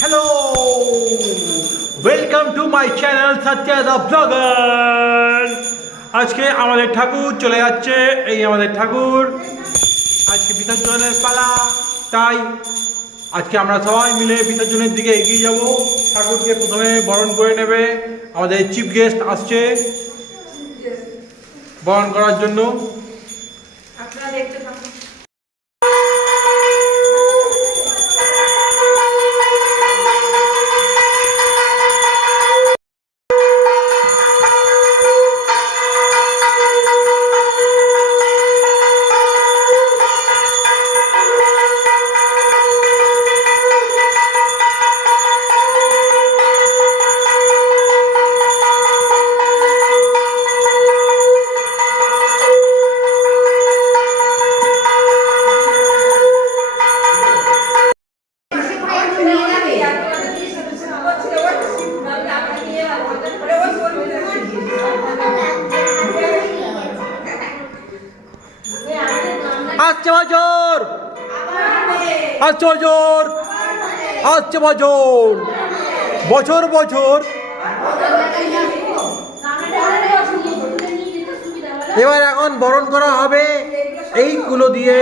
Hello, welcome to my channel Satya the blogger. আজকে আমাদের ঠাকুর চলে যাচ্ছে, এই আমাদের ঠাকুর আজকে বিসর্জনের পালা। তাই আজকে আমরা সবাই মিলে বিসর্জনের দিকে এগিয়ে যাব। ঠাকুরকে প্রথমে বরণ করে নেবে, আমাদের চিফ গেস্ট আসছে বরণ করার জন্য। আপনারা দেখতে থাকুন। আসছে বছর, আসছে বছর, আসছে বছর, বছর বছর। এবার এখন বরণ করা হবে এইগুলো দিয়ে।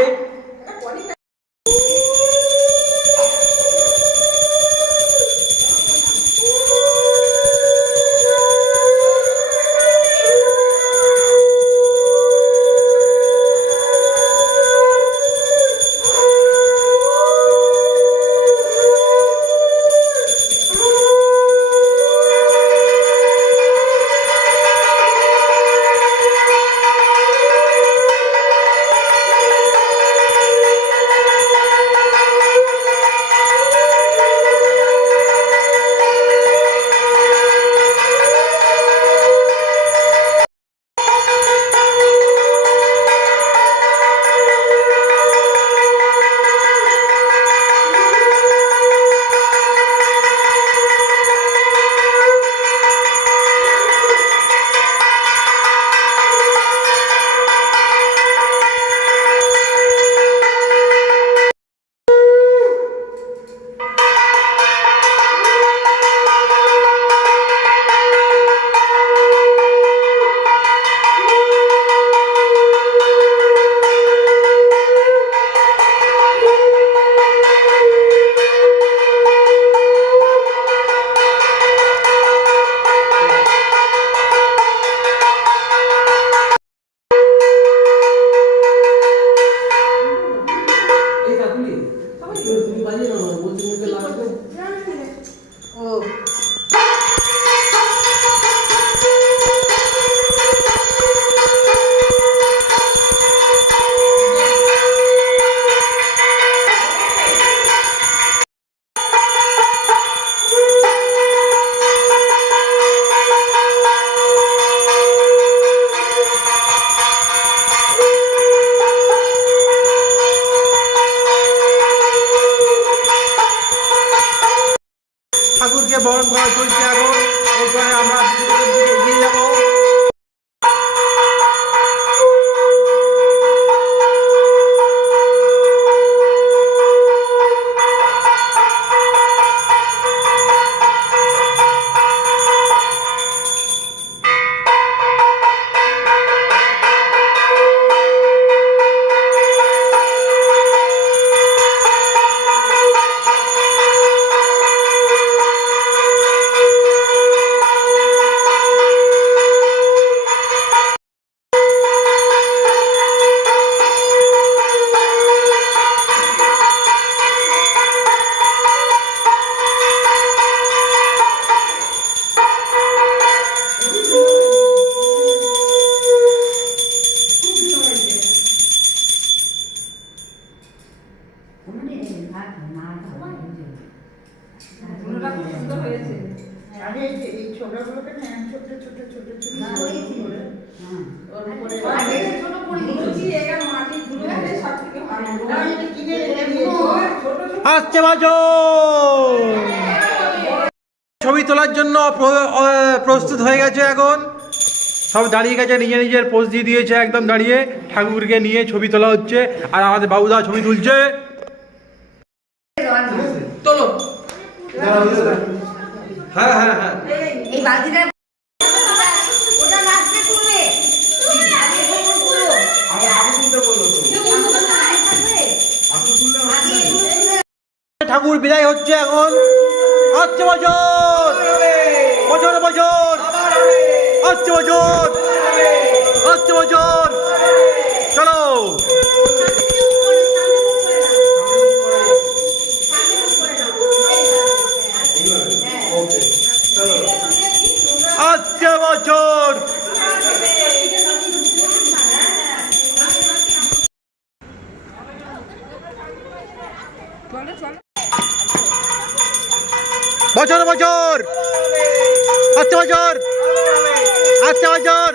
ঠাকুরকে বরণ করা চলছে এখন। এরপরে আমরা বিসর্জনের দিকে এগিয়ে যাব। আসছে বছর। ছবি তোলার জন্য প্রস্তুত হয়ে গেছে এখন। সব দাঁড়িয়ে গেছে, নিজে নিজের পোজ দিয়ে দিয়েছে, একদম দাঁড়িয়ে ঠাকুরকে নিয়ে ছবি তোলা হচ্ছে। আর আমাদের বাবুদা ছবি তুলছে। তোলো। হ্যাঁ হ্যাঁ হ্যাঁ এই বালতিটা ওটা লাগবে তুলবে আগে কোন পুরো ঠাকুর বিদায় হচ্ছে এখন। আসছে বছর বছর বছর আসছে বছর আসছে বছর। চলো আসছে বছর। বছর বছর আসছে বছর আসছে বছর।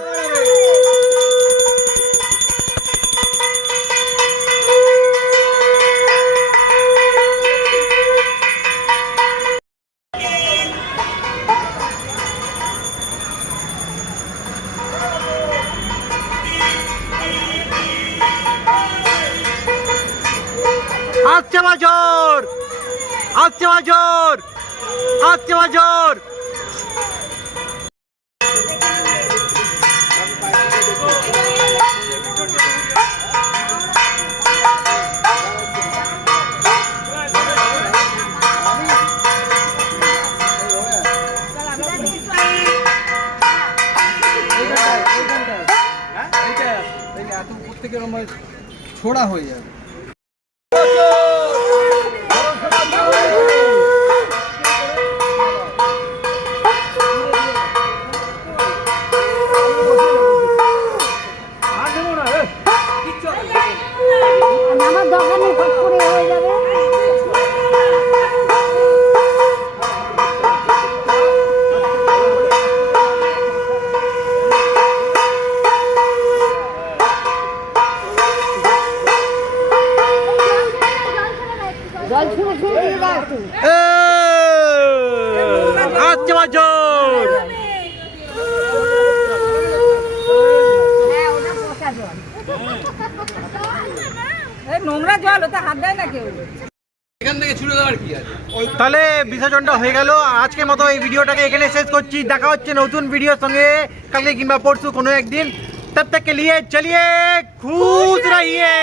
আসছে বছর আসছে বছর আসছে বছর। ছোড়া হয়ে যাবে। আমার দোকানে ফট করে হয়ে যাবে। জল ছুঁড়ে ছুঁড়ে দিয়ে দাও একটু। আসছে বছর। হ্যাঁ ওটা পচা জল। নোংরা জল ওতে হাত দেয় না কেউ। এখান থেকে ছুড়ে দেওয়ার কি আছে? তাহলে বিসর্জনটা হয়ে গেল। আজকের মতো এই ভিডিওটাকে এখানে শেষ করছি। দেখা হচ্ছে নতুন ভিডিওর সঙ্গে কালকে কিংবা পরশু কোনো একদিন। तब तक के लिए चलिए खुश रहिए।